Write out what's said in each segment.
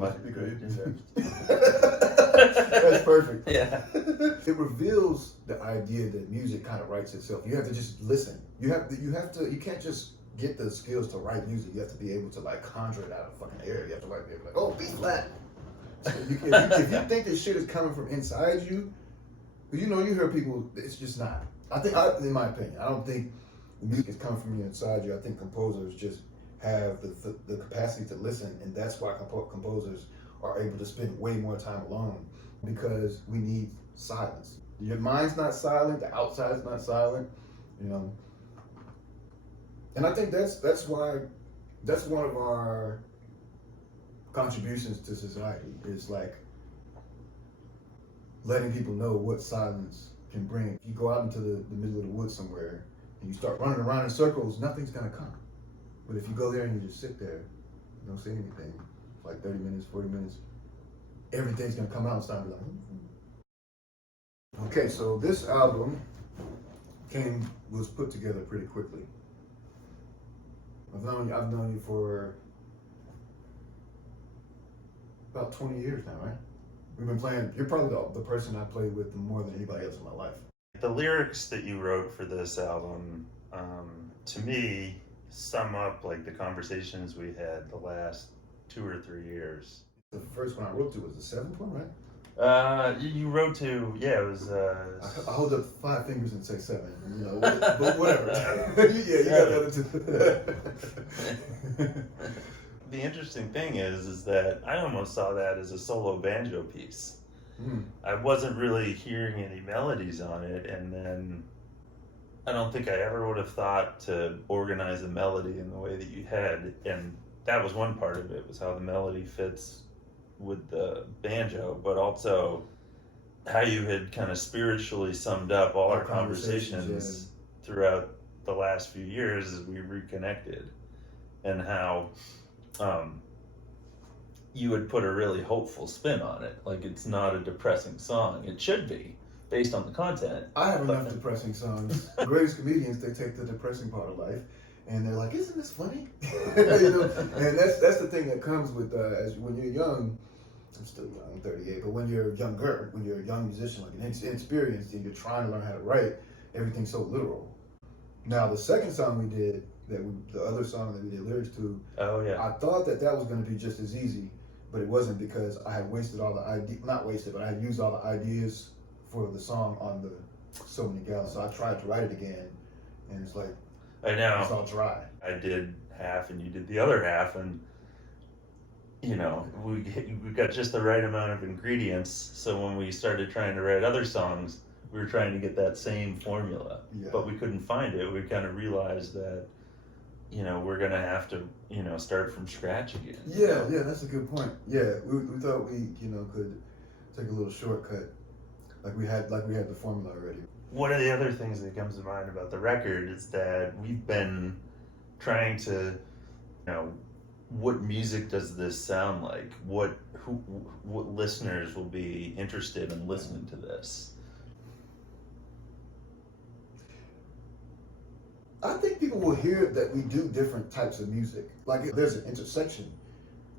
Might be great. That's perfect. Yeah. It reveals the idea that music kind of writes itself. You have to just listen. You can't just get the skills to write music. You have to be able to like conjure it out of fucking air. You have to like be like, oh, B flat. So if you think this shit is coming from inside you, you know, you hear people, it's just not. In my opinion, I don't think the music is coming from inside you. I think composers just have the capacity to listen, and that's why composers are able to spend way more time alone, because we need silence. Your mind's not silent, the outside's not silent, you know. And I think that's one of our contributions to society, is like letting people know what silence can bring. If you go out into the middle of the woods somewhere and you start running around in circles, nothing's gonna come. But if you go there and you just sit there, you don't say anything, for like 30 minutes, 40 minutes, everything's gonna come out and start like, Okay, so this album was put together pretty quickly. I've known you for about 20 years now, right? We've been playing, you're probably the person I played with more than anybody else in my life. The lyrics that you wrote for this album, to me, sum up like the conversations we had the last 2 or 3 years. The first one I wrote to was the 7th one, right? You wrote to, yeah, it was. I hold up 5 fingers and say 7, you know, but whatever. Yeah, you got the other 2. The interesting thing is that I almost saw that as a solo banjo piece. I wasn't really hearing any melodies on it, and then I don't think I ever would have thought to organize a melody in the way that you had, and that was one part of it, was how the melody fits with the banjo, but also how you had kind of spiritually summed up all our conversations throughout the last few years as we reconnected, and how you would put a really hopeful spin on it. Like, it's not a depressing song. It should be, based on the content. I have enough depressing songs. The greatest comedians, they take the depressing part of life and they're like, isn't this funny? You know? And that's the thing that comes with, when you're young, I'm still young, I'm 38, but when you're younger, when you're a young musician, like inexperienced, and you're trying to learn how to write, everything's so literal. Now, the second song we did, the other song that we did lyrics to, I thought that was going to be just as easy, but it wasn't, because I had wasted all the not wasted, but I had used all the ideas for the song on the So Many Gals. So I tried to write it again, and it's like, I know, it's all dry. I did half and you did the other half, and you know, we got just the right amount of ingredients, so when we started trying to write other songs, we were trying to get that same formula, but we couldn't find it. We kind of realized that, you know, we're gonna have to, you know, start from scratch again. Yeah, that's a good point. Yeah, we thought we, you know, could take a little shortcut, like we had the formula already. One of the other things that comes to mind about the record is that we've been trying to, you know, what music does this sound like? What listeners will be interested in listening to this? I think people will hear that we do different types of music. Like, there's an intersection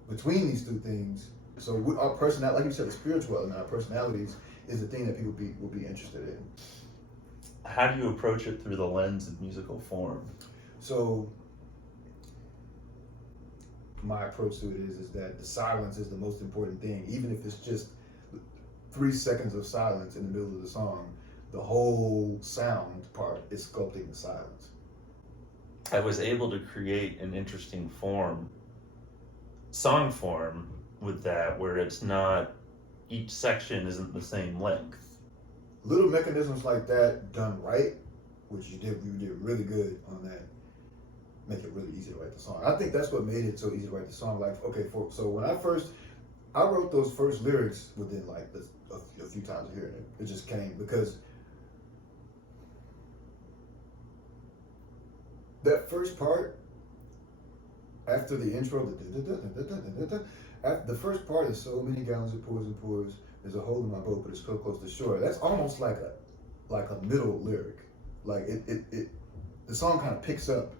between these two things. So our personality, like you said, the spiritual element, our personalities is the thing that people will be interested in. How do you approach it through the lens of musical form? So my approach to it is that the silence is the most important thing. Even if it's just 3 seconds of silence in the middle of the song, the whole sound part is sculpting the silence. I was able to create an interesting song form with that, where it's not, each section isn't the same length. Little mechanisms like that done right, which you did really good on that, make it really easy to write the song. I think that's what made it so easy to write the song. Like, so when I wrote those first lyrics within like a few times of hearing it. It just came because that first part, after the intro, the first part is so many gallons it pours and pours. There's a hole in my boat, but it's so close to shore. That's almost like a middle lyric. Like the song kind of picks up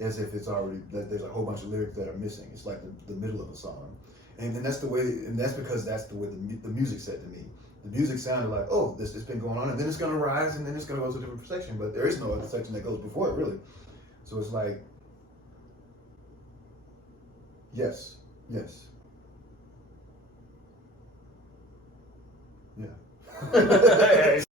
as if it's already, that there's a whole bunch of lyrics that are missing. It's like the middle of a song. And that's the way, and that's because that's the way the music said to me. The music sounded like, oh, this has been going on, and then it's gonna rise, and then it's gonna go to a different section. But there is no other section that goes before it, really. So it's like, yes, yes, yeah.